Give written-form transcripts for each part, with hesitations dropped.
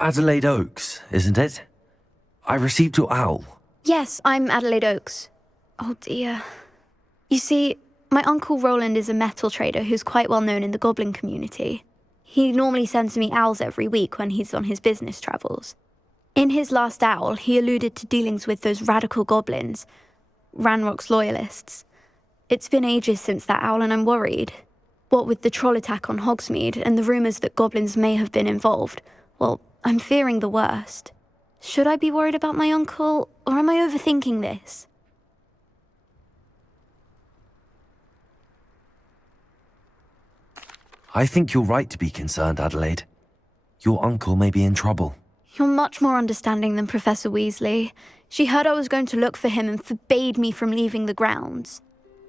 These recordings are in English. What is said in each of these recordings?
Adelaide Oaks, isn't it? I received your owl. Yes, I'm Adelaide Oaks. Oh dear. You see, my uncle Rowland is a metal trader who's quite well known in the goblin community. He normally sends me owls every week when he's on his business travels. In his last owl, he alluded to dealings with those radical goblins, Ranrock's loyalists. It's been ages since that owl and I'm worried. What with the troll attack on Hogsmeade and the rumours that goblins may have been involved, well, I'm fearing the worst. Should I be worried about my uncle, or am I overthinking this? I think you're right to be concerned, Adelaide. Your uncle may be in trouble. You're much more understanding than Professor Weasley. She heard I was going to look for him and forbade me from leaving the grounds.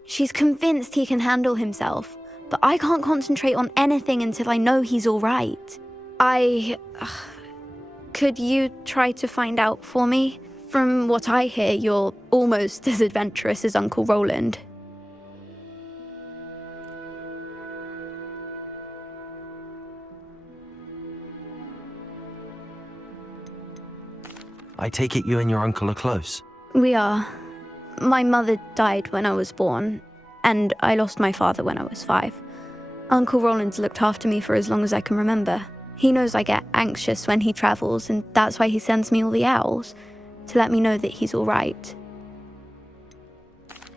She's convinced he can handle himself, but I can't concentrate on anything until I know he's all right. Could you try to find out for me? From what I hear, you're almost as adventurous as Uncle Rowland. I take it you and your uncle are close. We are. My mother died when I was born, and I lost my father when I was 5. Uncle Rowland's looked after me for as long as I can remember. He knows I get anxious when he travels, and that's why he sends me all the owls, to let me know that he's all right.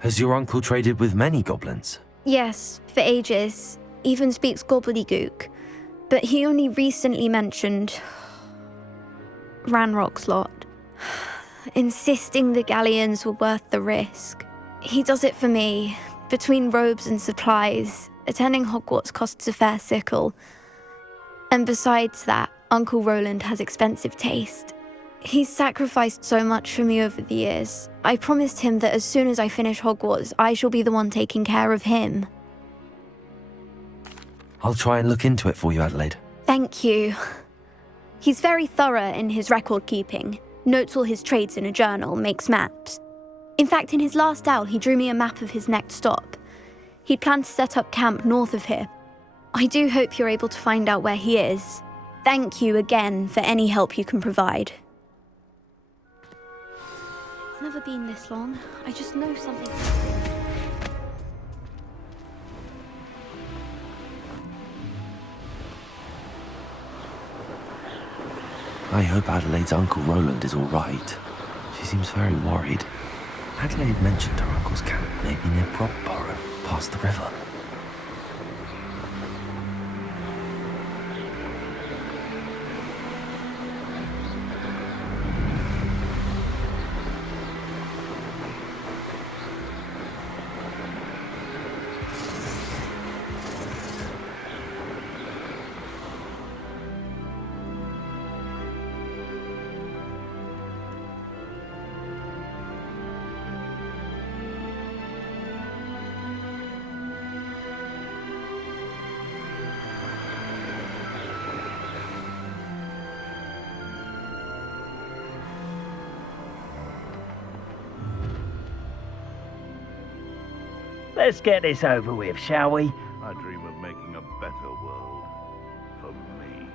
Has your uncle traded with many goblins? Yes, for ages. Even speaks gobbledygook. But he only recently mentioned Ranrock's lot, insisting the galleons were worth the risk. He does it for me. Between robes and supplies, attending Hogwarts costs a fair sickle. And besides that, Uncle Rowland has expensive taste. He's sacrificed so much for me over the years. I promised him that as soon as I finish Hogwarts, I shall be the one taking care of him. I'll try and look into it for you, Adelaide. Thank you. He's very thorough in his record keeping, notes all his trades in a journal, makes maps. In fact, in his last owl, he drew me a map of his next stop. He'd planned to set up camp north of here. I do hope you're able to find out where he is. Thank you again for any help you can provide. It's never been this long. I just know something happened. I hope Adelaide's Uncle Rowland is all right. She seems very worried. Adelaide mentioned her uncle's camp may be near Brockborough, past the river. Let's get this over with, shall we? I dream of making a better world for me.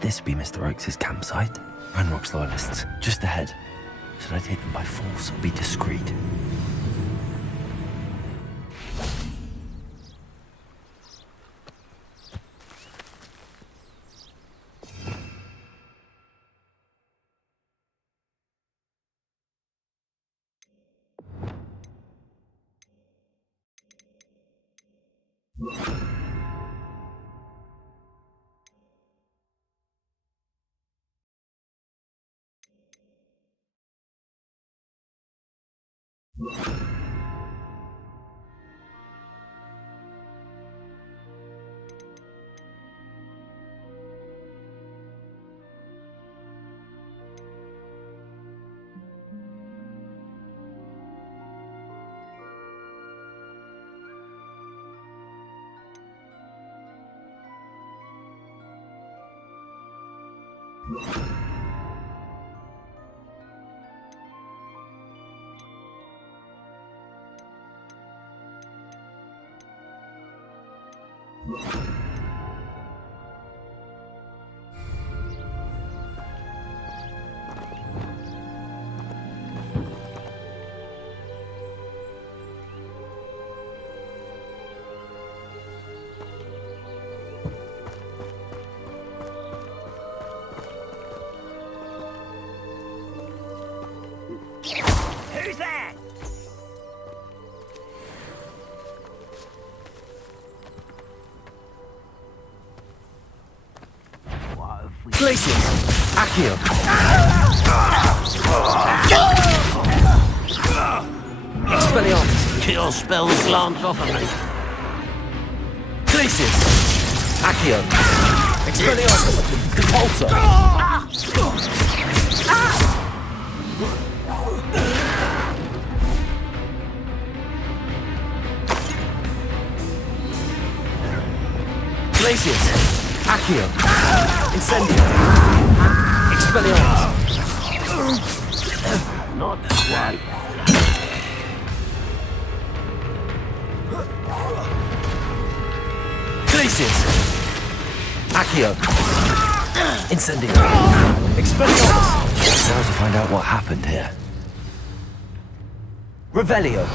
This be Mr. Oakes' campsite? Ranrock's loyalists, just ahead. Should I take them by force or be discreet? Who's there? What have we... Glacius! Accio! Expelliarmus! Kill spells glance off of me. Glacius! Accio! Expelliarmus! Compulsor! Glacius! Accio! Incendio! Expelliarmus! Not quite. Glacius! Accio! Incendio! Expelliarmus! Now to find out what happened here. Revelio!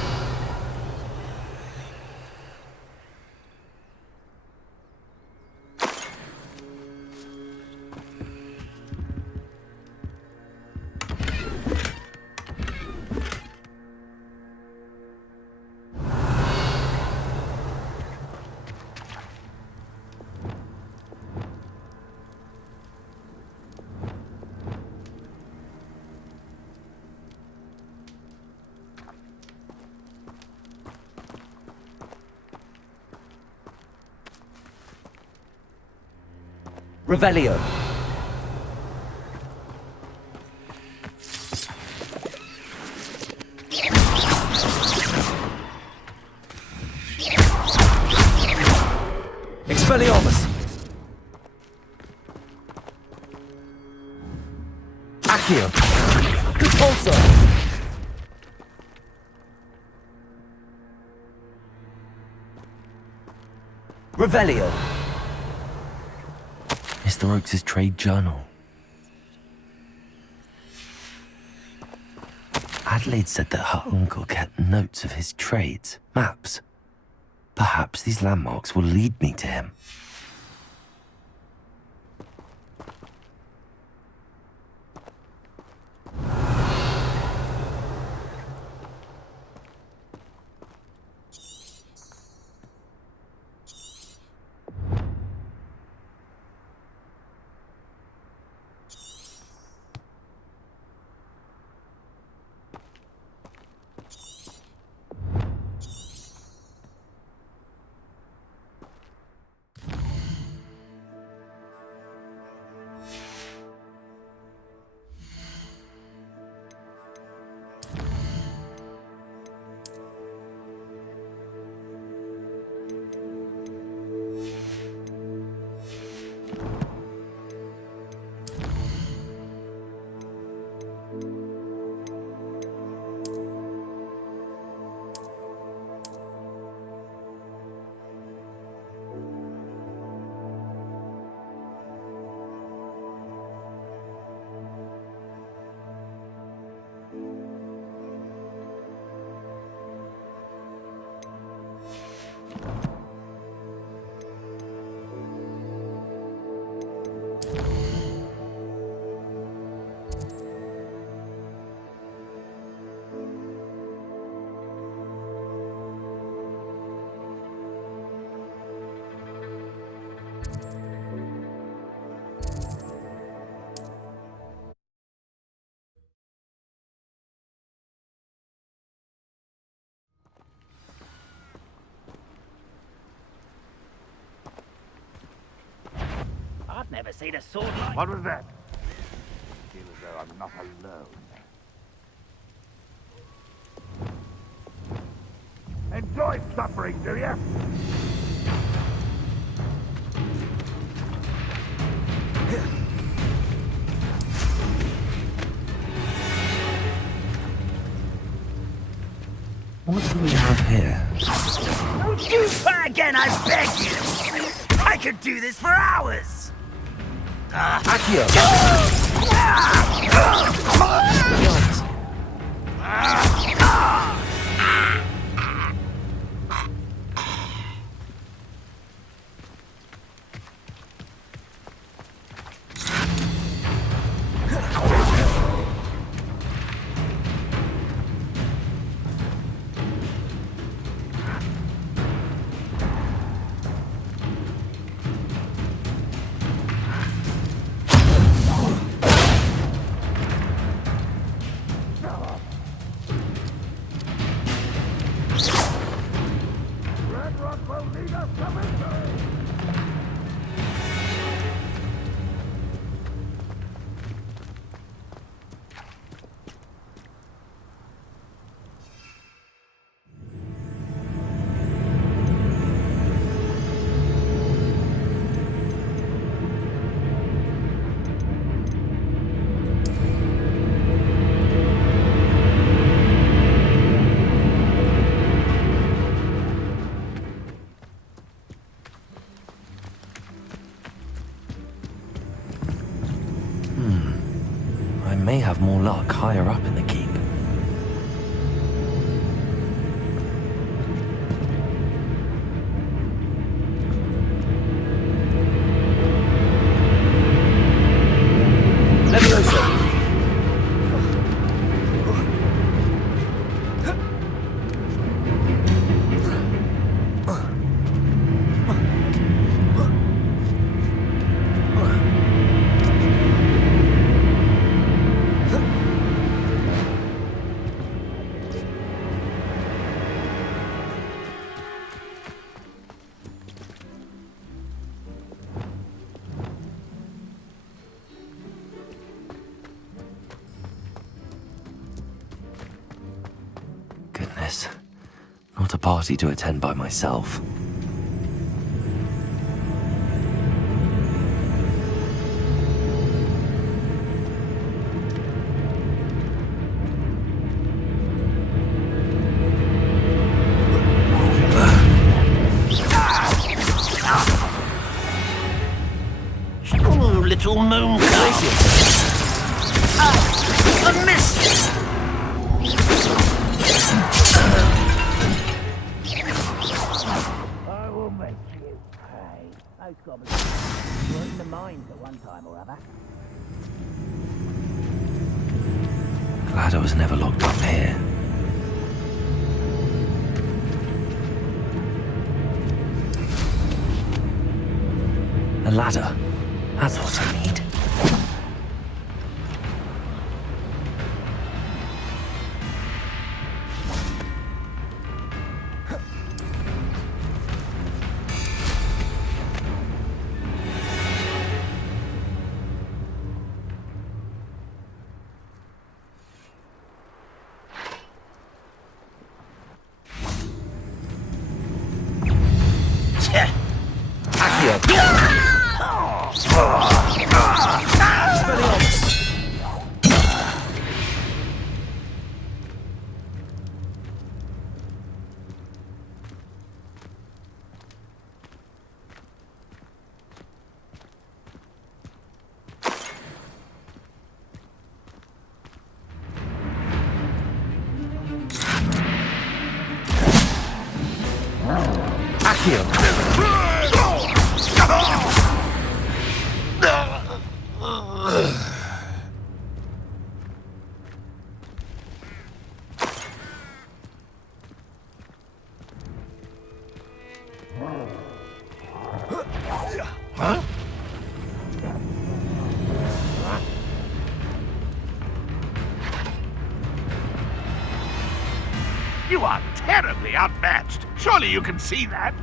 Revelio. Expelliarmus. Accio. Compulsor. Revelio. Mr. Oakes' trade journal. Adelaide said that her uncle kept notes of his trades, maps. Perhaps these landmarks will lead me to him. I've never seen a sword like... What was that? I feel as though I'm not alone. Enjoy suffering, do you? What do we have here? Don't do that again, I beg you! I could do this for hours! I may have more luck higher up in the keep. Goodness. Not a party to attend by myself. Oh, little moon I missed you! I will make you pay. Those goblins were in the mines at one time or other. Glad I was never locked up here. A ladder. That's what I need. Huh? You are terribly outmatched. Surely you can see that.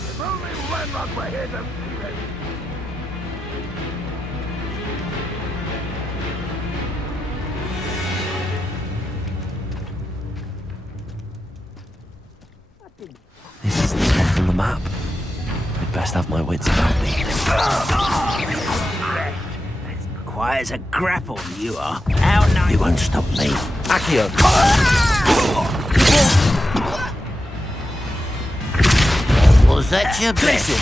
If only Landmark were here to see it. This is the spot on the map. as a grapple, you are. How nice. You won't stop me. Accio! Was that your blessing?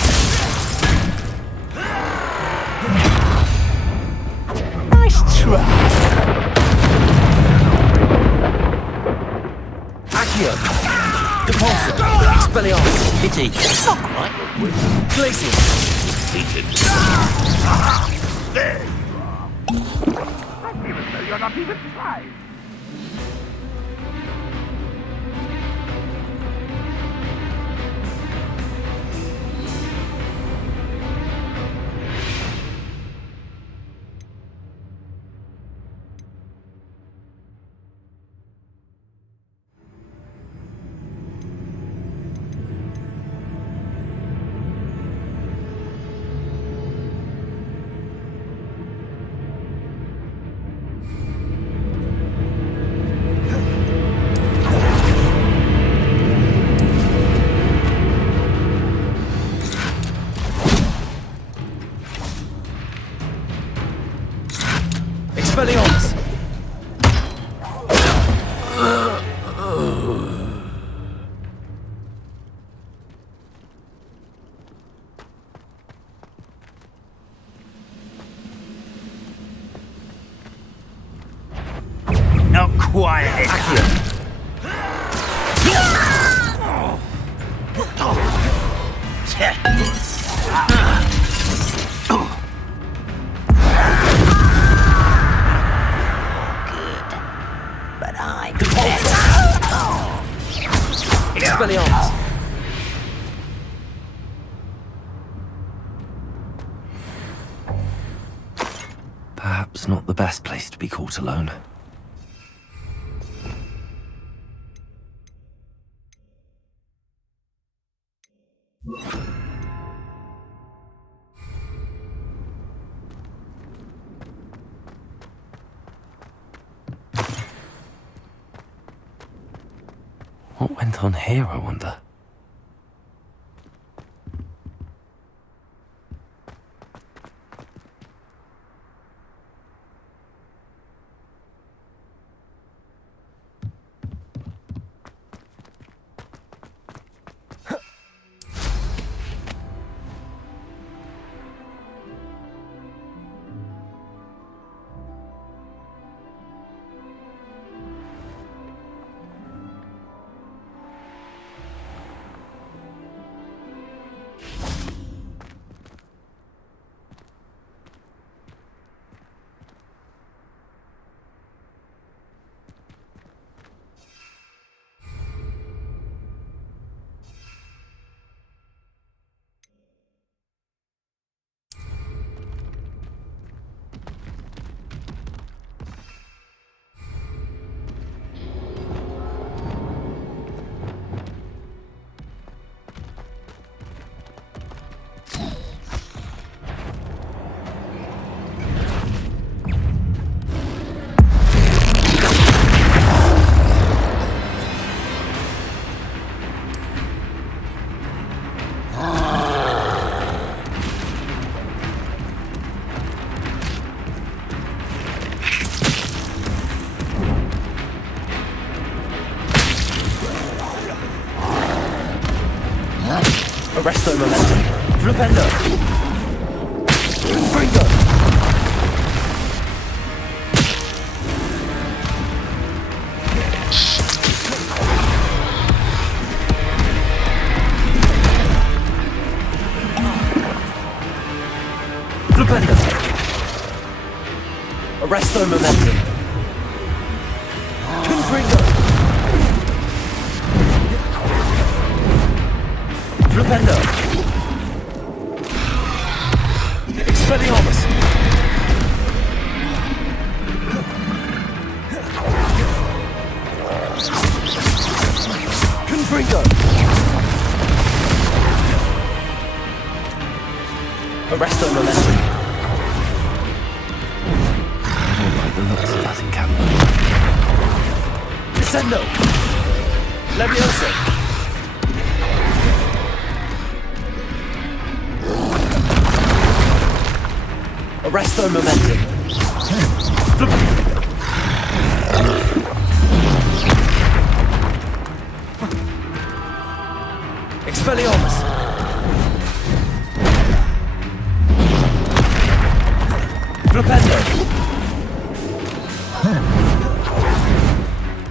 Nice try. Accio! Depulso! Expelliarmus! Pity! Not quite. Glacius! There you are. I feel as though you're not even trying. Expelliarmus! Not quite. Accio! But I'm Expelliarmus! Perhaps not the best place to be caught alone. What went on here, I wonder? Arresto momentum. Flipendo. Fringo. Flipendo. Arresto momentum. Confringo. Flipendo. Expelliarmus. Confringo. Arresto momentum. I don't like the looks of that encampment. Descendo. Levioso. Arresto momentum. Expelliarmus! Flipendo!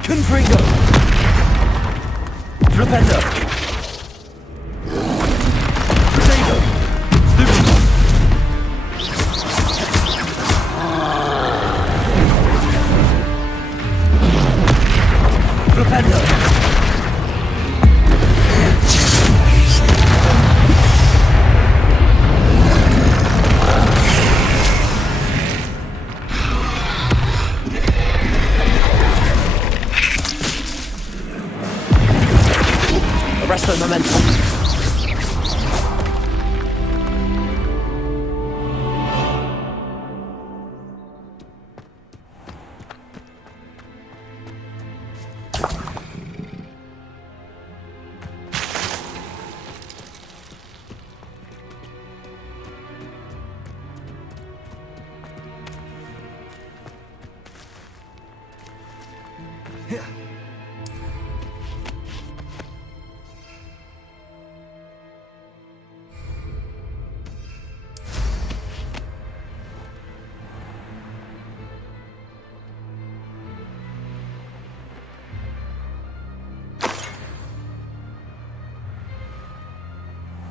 Confringo! Flipendo! Potato! Stupid! Flipendo! Arresto momentum.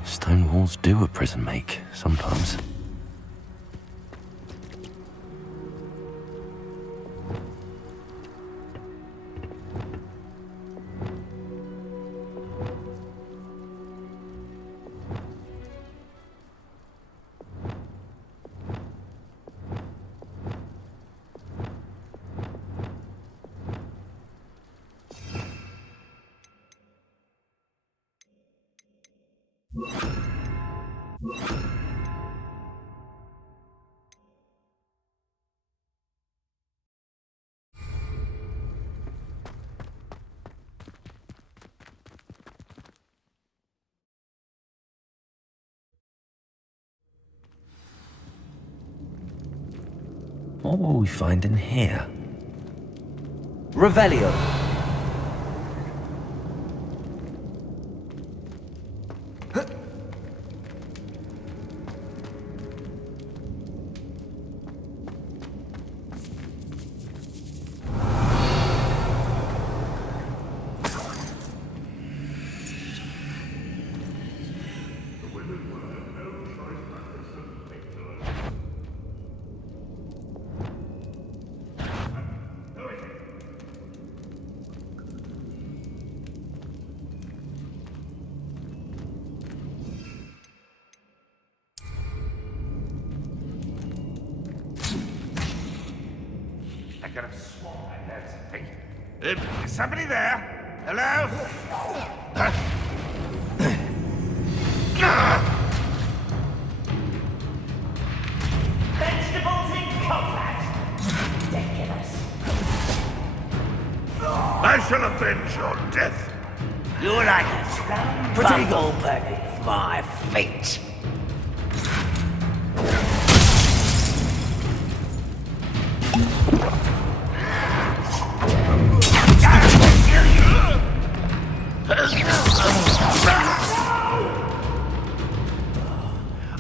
Stone walls do a prison make, sometimes. What will we find in here? Revelio! I could have sworn I heard something. Is somebody there? Hello? Vegetables in combat! Ridiculous. I shall avenge your death. You're like a slam bumble beneath my feet.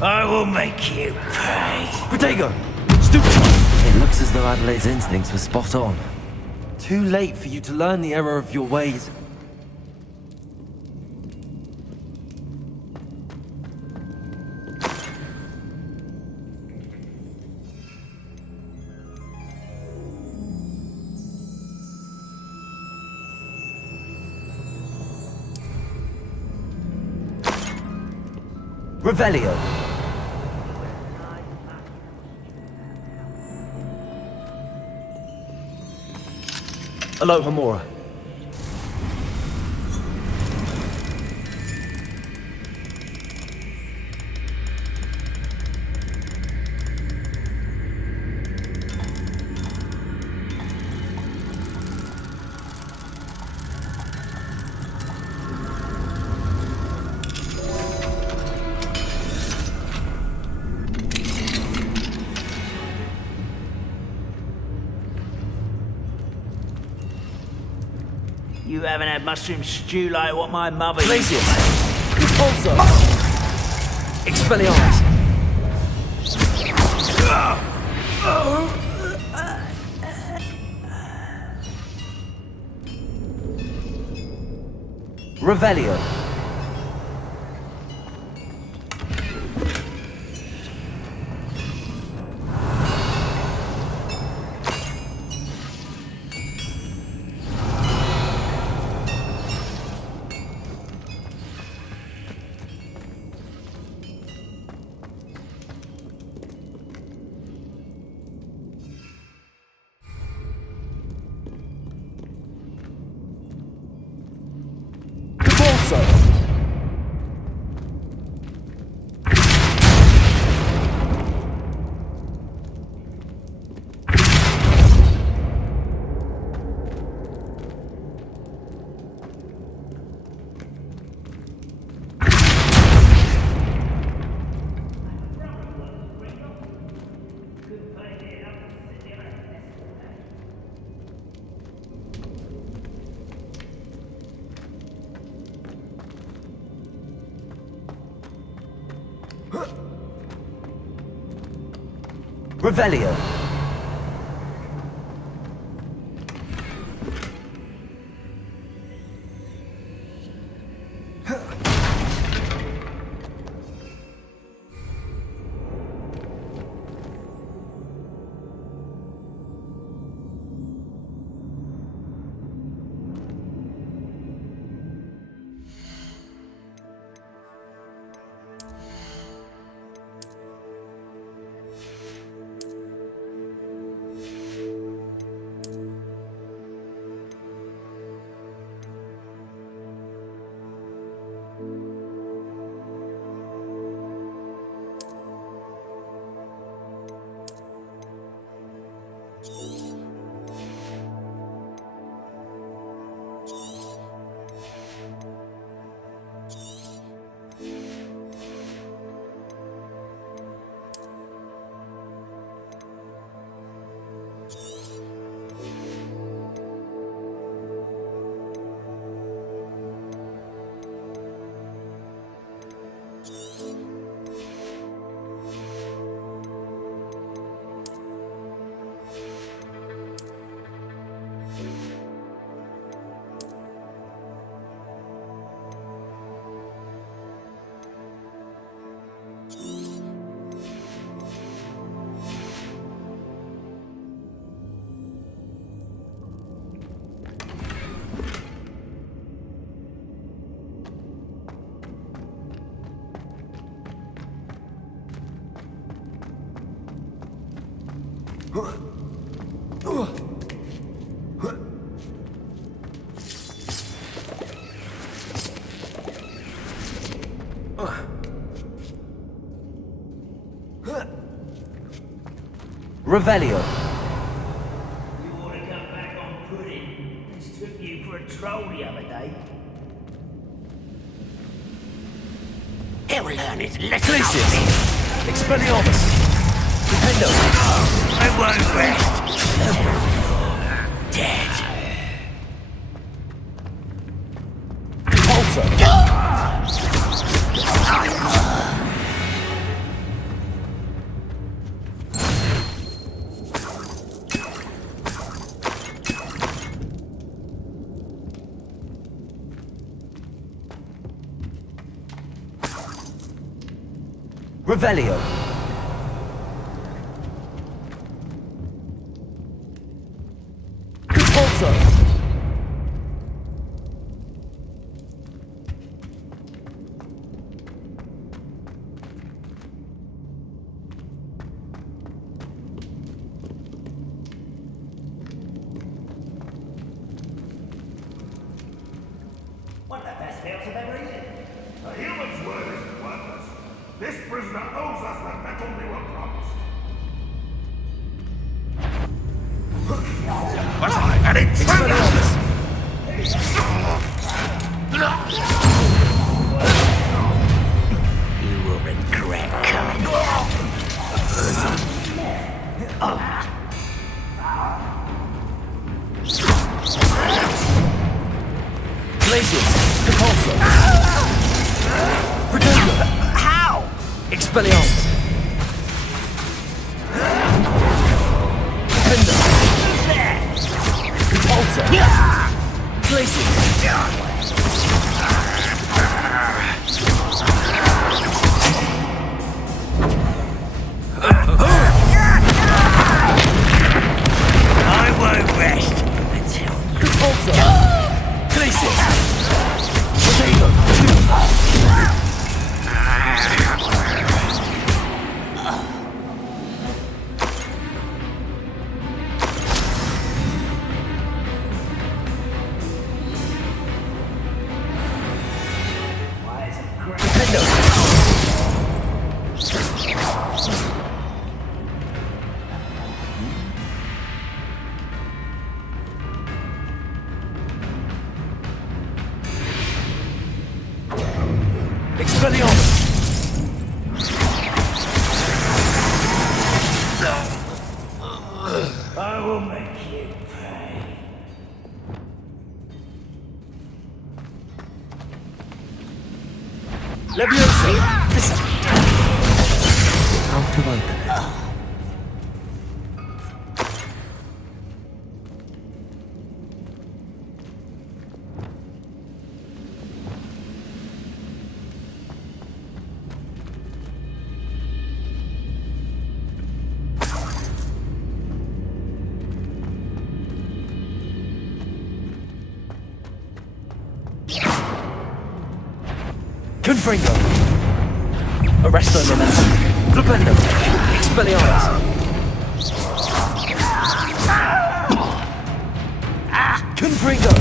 I will make you pay. Protego! Stupid! It looks as though Adelaide's instincts were spot on. Too late for you to learn the error of your ways. Revelio! Aloha Mora. You haven't had mushroom stew like what my mother Glacius! Also! Expelliarmus! Revelio! Revelio! Revelio! You ought to come back on pudding. This took you for a troll the other day. He'll learn his lesson. Glacius! Expelliarmus! Defendo! I won't rest. Dead. Repulsor! Revelio! Repulsor! One of the best meals I've ever eaten. A human's word is worthless. This prisoner owes us the metal we were promised. Was I an intruder? You will regret coming. Glacius! Repulsor! Protego! How? Expelliarmus! Defender! Repulsor! Glacius! I won't rest until Repulsor! Glacius! Protego! Expelliarmus! I will make you pay. Leviosa! How to open it? Confringo! Arresto Momentum! Flipendo! Expelliarmus! Confringo!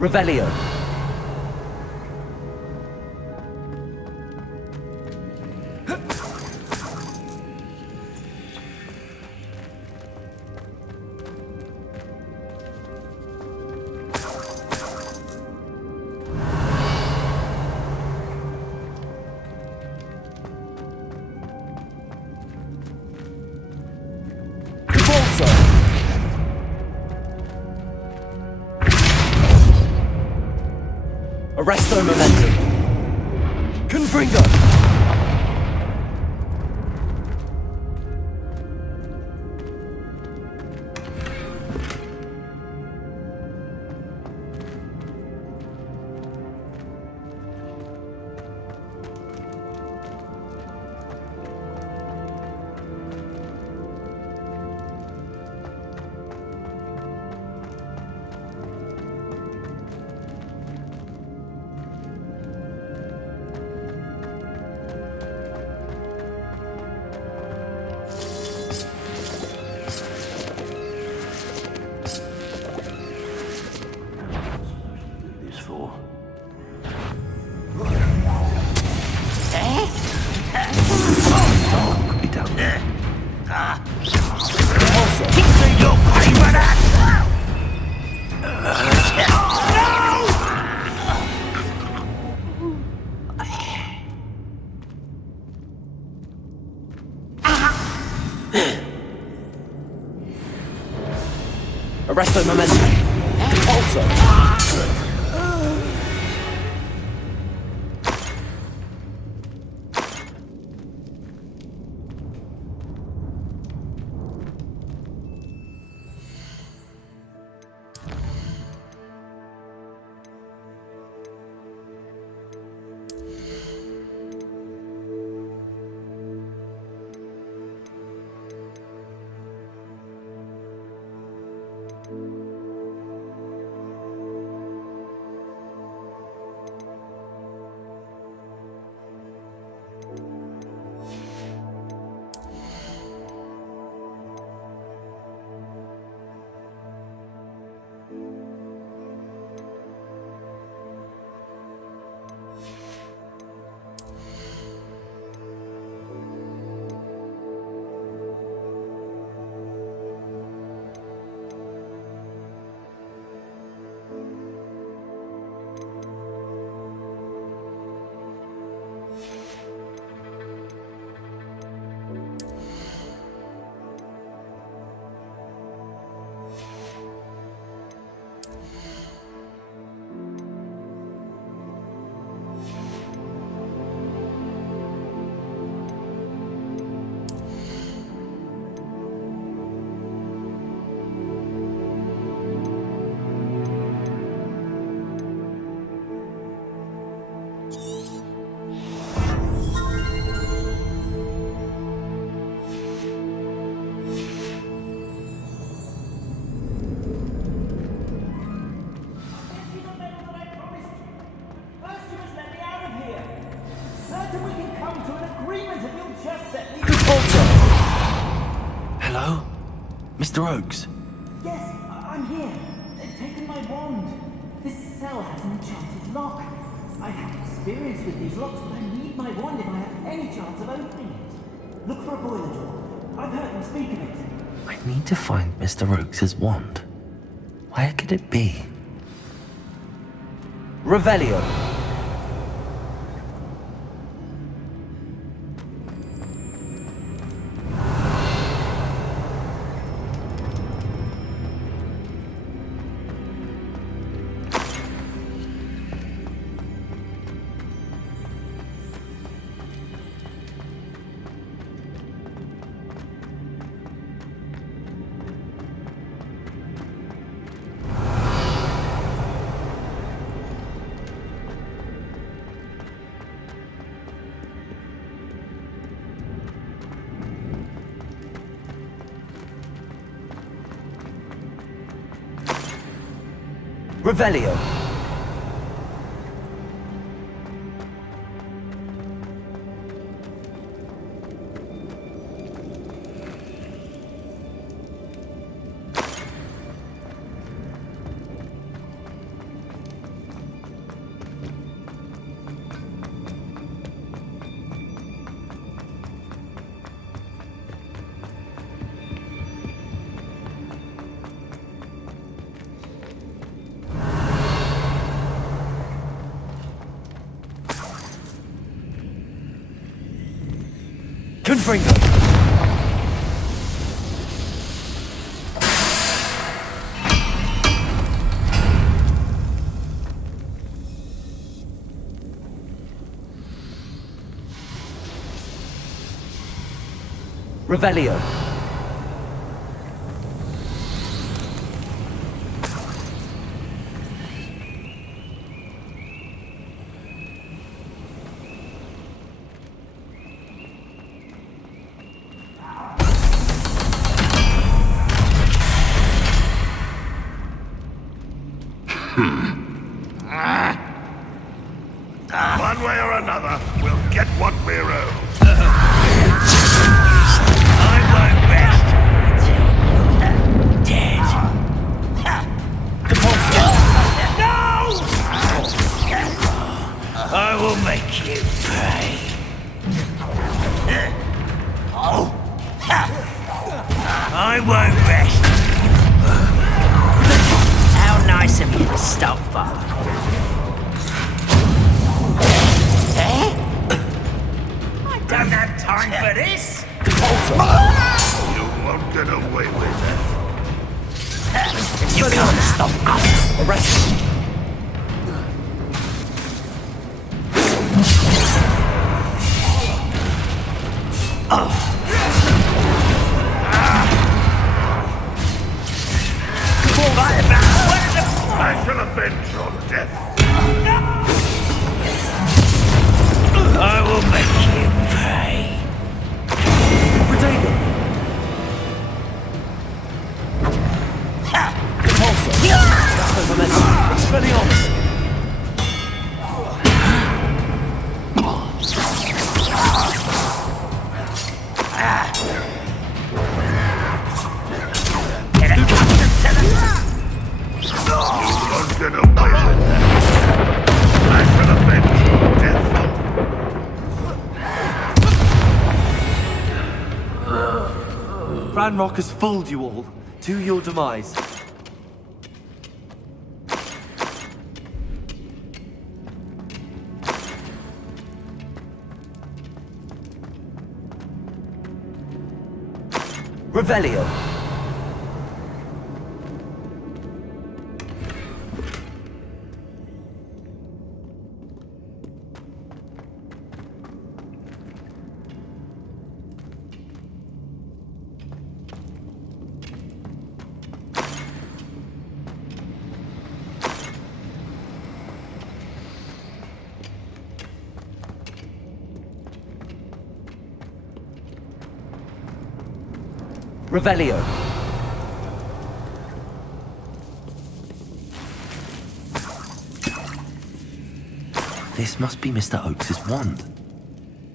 Revelio. Arresto momentum. Confringo. Arresto momentum. Also. Hello? Mr. Oakes? Yes, I'm here. They've taken my wand. This cell has an enchanted lock. I have experience with these locks, but I need my wand if I have any chance of opening it. Look for a boiler door. I've heard them speak of it. I need to find Mr. Oakes' wand. Where could it be? Revelio. Revelio. Confringo. Revelio. One way or another, we'll get what we're owed. I won't rest until you're dead. No! I will make you pay. I won't rest. How nice of you to stop by. I don't have time for this. You won't get away with it. You can't stop us. Arrest him. I shall avenge your death. I will make you pay. Protego. Repulsor. Rapid momentum. Expelliarmus. You won't get away with that. I shall avenge your death. Ranrock has fooled you all. To your demise. Revelio. Revelio. This must be Mr. Oakes's wand.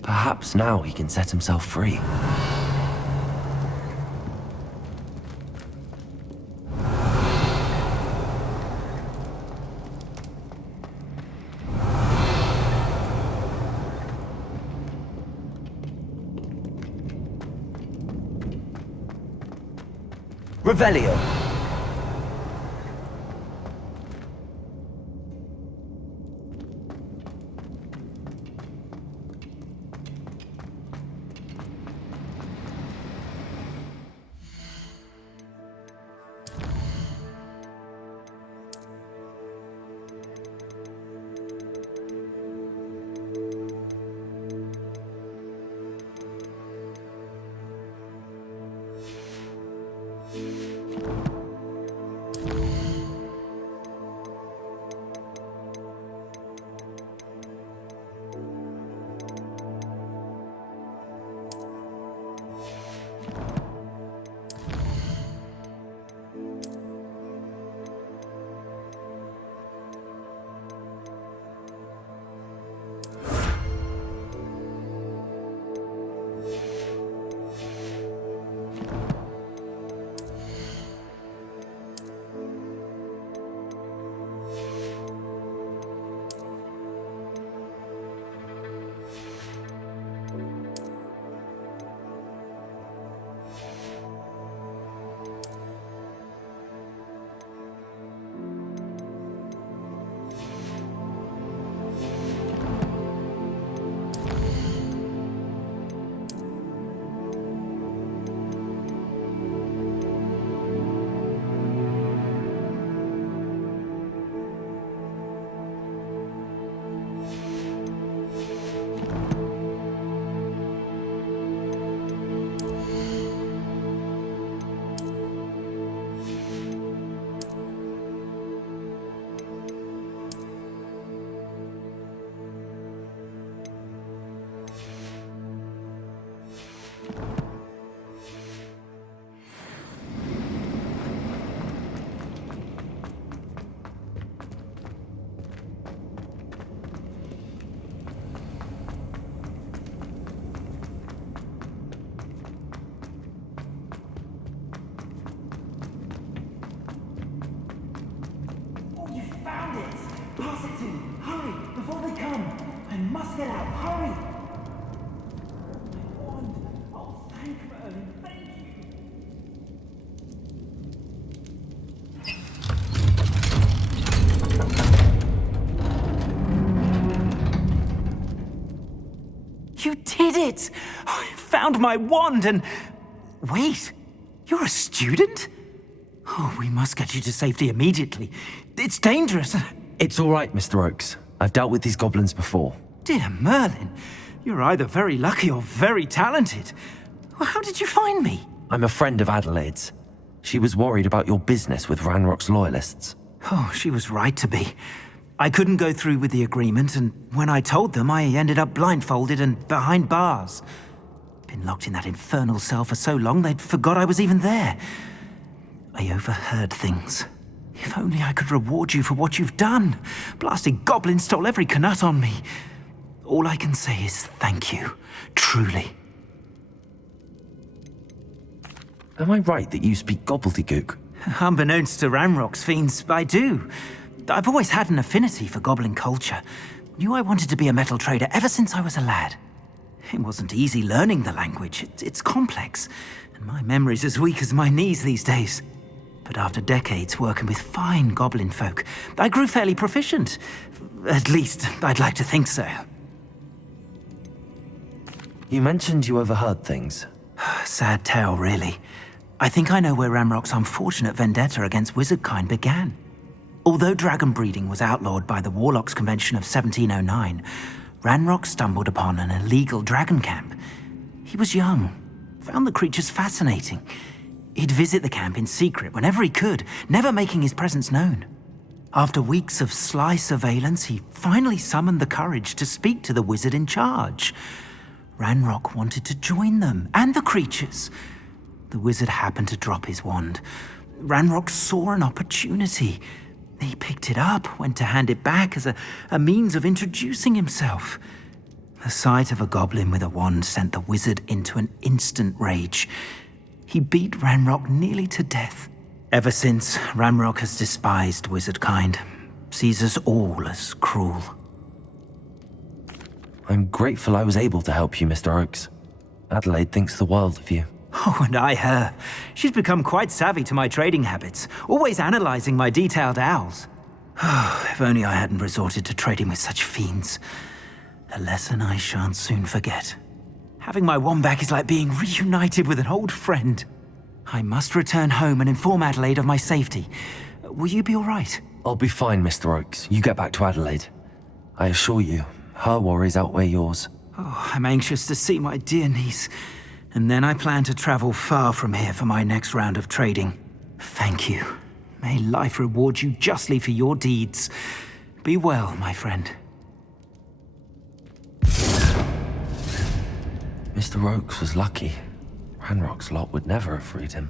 Perhaps now he can set himself free. Revelio. soon. Hurry, before they come. I must get out. Hurry. My wand. Oh, thank Merlin. Thank you. You did it! I found my wand and... Wait, you're a student? Oh, we must get you to safety immediately. It's dangerous. It's all right, Mr. Oakes. I've dealt with these goblins before. Dear Merlin, you're either very lucky or very talented. Well, how did you find me? I'm a friend of Adelaide's. She was worried about your business with Ranrock's loyalists. Oh, she was right to be. I couldn't go through with the agreement, and when I told them, I ended up blindfolded and behind bars. Been locked in that infernal cell for so long, they'd forgot I was even there. I overheard things. If only I could reward you for what you've done. Blasted goblin stole every knut on me. All I can say is thank you. Truly. Am I right that you speak gobbledygook? Unbeknownst to Ranrock's fiends, I do. I've always had an affinity for goblin culture. Knew I wanted to be a metal trader ever since I was a lad. It wasn't easy learning the language. It's complex, and my memory's as weak as my knees these days. But after decades working with fine goblin folk, I grew fairly proficient. At least, I'd like to think so. You mentioned you overheard things. Sad tale, really. I think I know where Ranrock's unfortunate vendetta against wizardkind began. Although dragon breeding was outlawed by the Warlocks Convention of 1709, Ranrock stumbled upon an illegal dragon camp. He was young, found the creatures fascinating. He'd visit the camp in secret whenever he could, never making his presence known. After weeks of sly surveillance, he finally summoned the courage to speak to the wizard in charge. Ranrock wanted to join them, and the creatures. The wizard happened to drop his wand. Ranrock saw an opportunity. He picked it up, went to hand it back as a means of introducing himself. The sight of a goblin with a wand sent the wizard into an instant rage. He beat Ranrock nearly to death. Ever since, Ranrock has despised wizardkind, sees us all as cruel. I'm grateful I was able to help you, Mr. Oakes. Adelaide thinks the world of you. Oh, and I her. She's become quite savvy to my trading habits, always analyzing my detailed owls. If only I hadn't resorted to trading with such fiends. A lesson I shan't soon forget. Having my wand back is like being reunited with an old friend. I must return home and inform Adelaide of my safety. Will you be all right? I'll be fine, Mr. Oakes. You get back to Adelaide. I assure you, her worries outweigh yours. Oh, I'm anxious to see my dear niece. And then I plan to travel far from here for my next round of trading. Thank you. May life reward you justly for your deeds. Be well, my friend. Mr. Oakes was lucky. Ranrock's lot would never have freed him.